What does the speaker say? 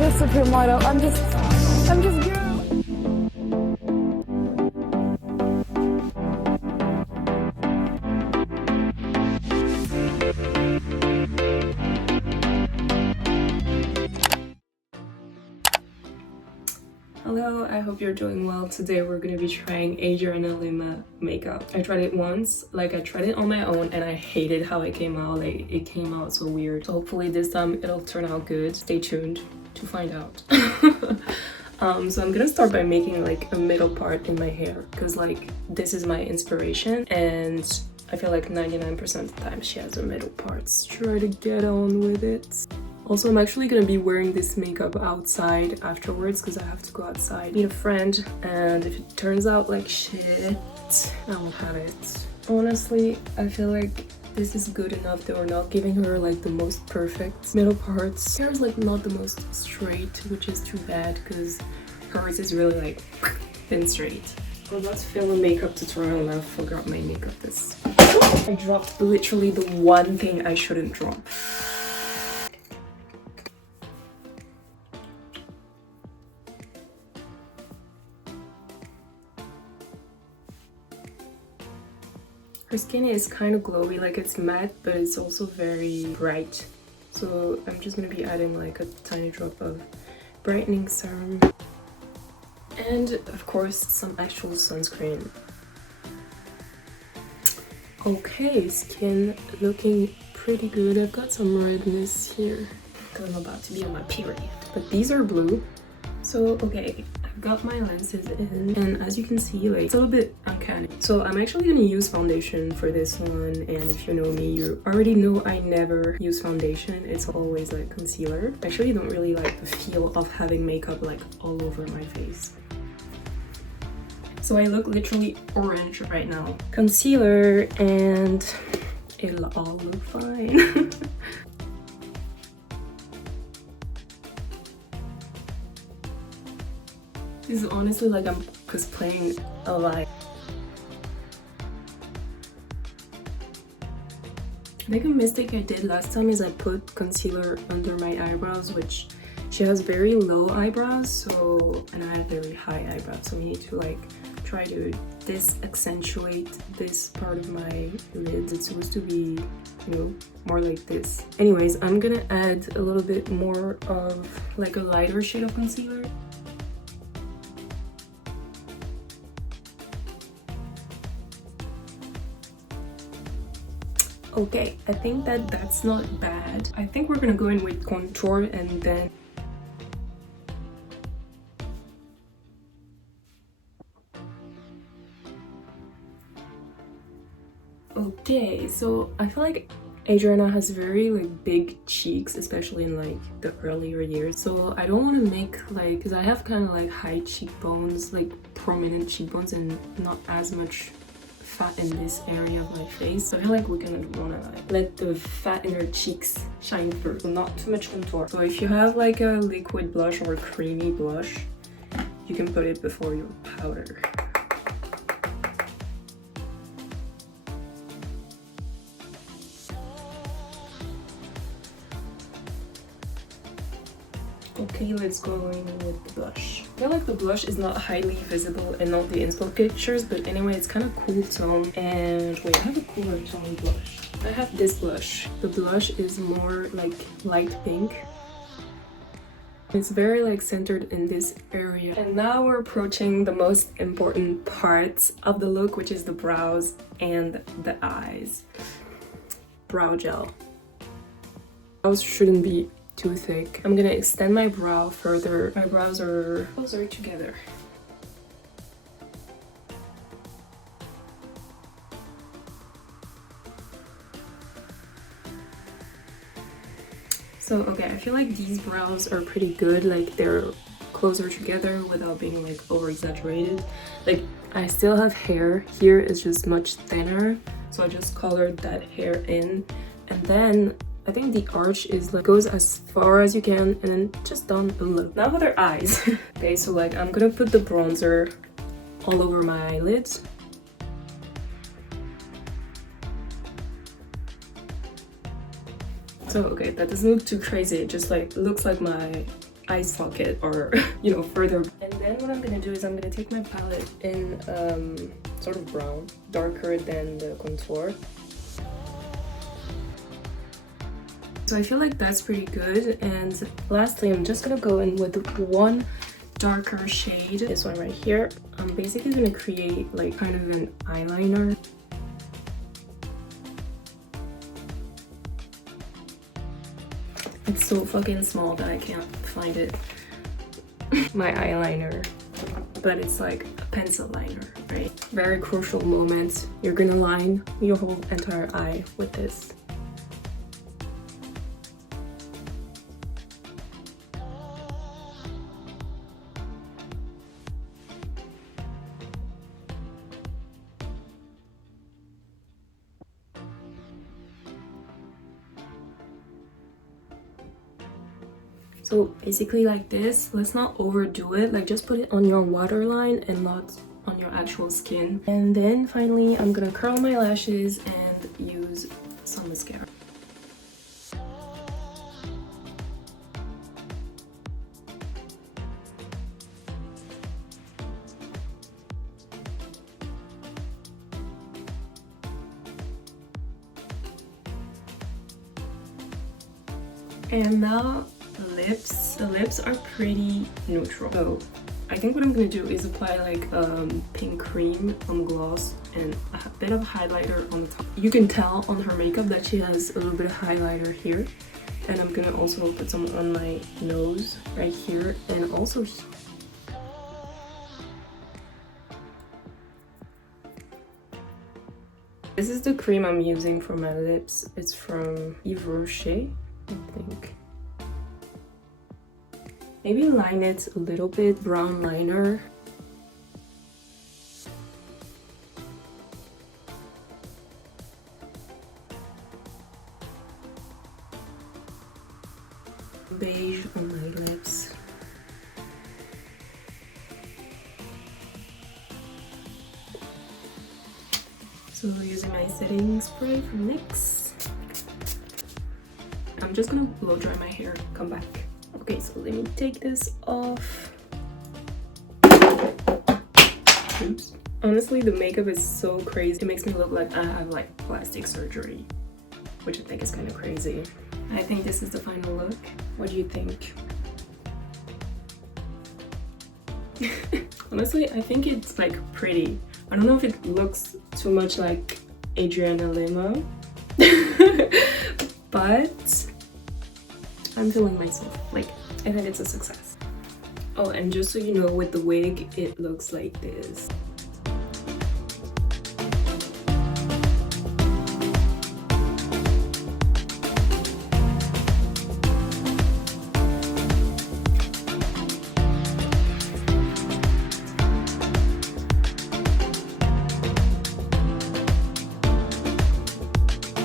not a supermodel. I'm just girl. Hello, I hope you're doing well. Today we're gonna be trying Adriana Lima makeup. I tried it once, I tried it on my own and I hated how it came out. It came out so weird. So hopefully this time it'll turn out good. Stay tuned to find out. So I'm gonna start by making a middle part in my hair because this is my inspiration and I feel like 99% of the time she has a middle part. Let's try to get on with it. Also, I'm actually gonna be wearing this makeup outside afterwards because I have to go outside, meet a friend, and if it turns out like shit, I won't have it. Honestly, I feel like this is good enough. They were not giving her the most perfect middle parts. Hair is not the most straight, which is too bad because hers is really thin straight. I'm about to film a makeup tutorial and I forgot my makeup is. I dropped literally the one thing I shouldn't drop. Her skin is kind of glowy, it's matte, but it's also very bright. So I'm just gonna be adding a tiny drop of brightening serum. And of course, some actual sunscreen. Okay, skin looking pretty good. I've got some redness here because I'm about to be on my period. But these are blue. So, okay. Got my lenses in and as you can see it's a little bit uncanny. So I'm actually gonna use foundation for this one, and if you know me, you already know I never use foundation. It's always concealer. I actually don't really like the feel of having makeup all over my face. So I look literally orange right now. Concealer and it'll all look fine. This is honestly I'm cosplaying a lot. I think a mistake I did last time is I put concealer under my eyebrows, which she has very low eyebrows, and I have very high eyebrows, so we need to try to accentuate this part of my lids. It's supposed to be, more like this. Anyways, I'm gonna add a little bit more of a lighter shade of concealer. Okay, I think that's not bad. I think we're gonna go in with contour and then okay, so I feel like Adriana has very big cheeks, especially in the earlier years. So I don't want to make because I have kind of high cheekbones, prominent cheekbones, and not as much fat in this area of my face. So I feel we're gonna wanna let the fat in her cheeks shine through, so not too much contour. So if you have a liquid blush or a creamy blush, you can put it before your powder. Okay, let's go in with the blush. I feel the blush is not highly visible and not the inspo pictures, but anyway, it's kind of cool tone. And wait, I have a cooler tone blush. I have this blush. The blush is more light pink. It's very centered in this area. And now we're approaching the most important part of the look, which is the brows and the eyes. Brow gel. Brows shouldn't be too thick. I'm gonna extend my brow further. My brows are closer together. So okay, I feel these brows are pretty good. They're closer together without being over exaggerated. I still have hair here, it's just much thinner, so I just colored that hair in, and then I think the arch is goes as far as you can, and then just down below. Now with her eyes. Okay, so I'm gonna put the bronzer all over my lids. So okay, that doesn't look too crazy. It just looks like my eye socket or you know, further. And then what I'm gonna do is I'm gonna take my palette in sort of brown, darker than the contour. So I feel like that's pretty good. And lastly, I'm just gonna go in with one darker shade, this one right here. I'm basically gonna create like kind of an eyeliner. It's so fucking small that I can't find it. My eyeliner, but it's like a pencil liner, right? Very crucial moment. You're gonna line your whole entire eye with this. So basically like this. Let's not overdo it, like just put it on your waterline and not on your actual skin. And then finally I'm gonna curl my lashes and use some mascara. And now lips. The lips are pretty neutral. So I think what I'm gonna do is apply like pink cream gloss and a bit of highlighter on the top. You can tell on her makeup that she has a little bit of highlighter here. And I'm gonna also put some on my nose right here and also here. This is the cream I'm using for my lips. It's from Yves Rocher, I think. Maybe line it a little bit, brown liner. Beige on my lips. So using my setting spray from NYX. I'm just gonna blow dry my hair, come back. Okay, so let me take this off. Oops. Honestly, the makeup is so crazy. It makes me look like I have like plastic surgery, which I think is kind of crazy. I think this is the final look. What do you think? Honestly, I think it's like pretty. I don't know if it looks too much like Adriana Lima, but I'm feeling myself. Like, I think it's a success. Oh, and just so you know, with the wig, it looks like this.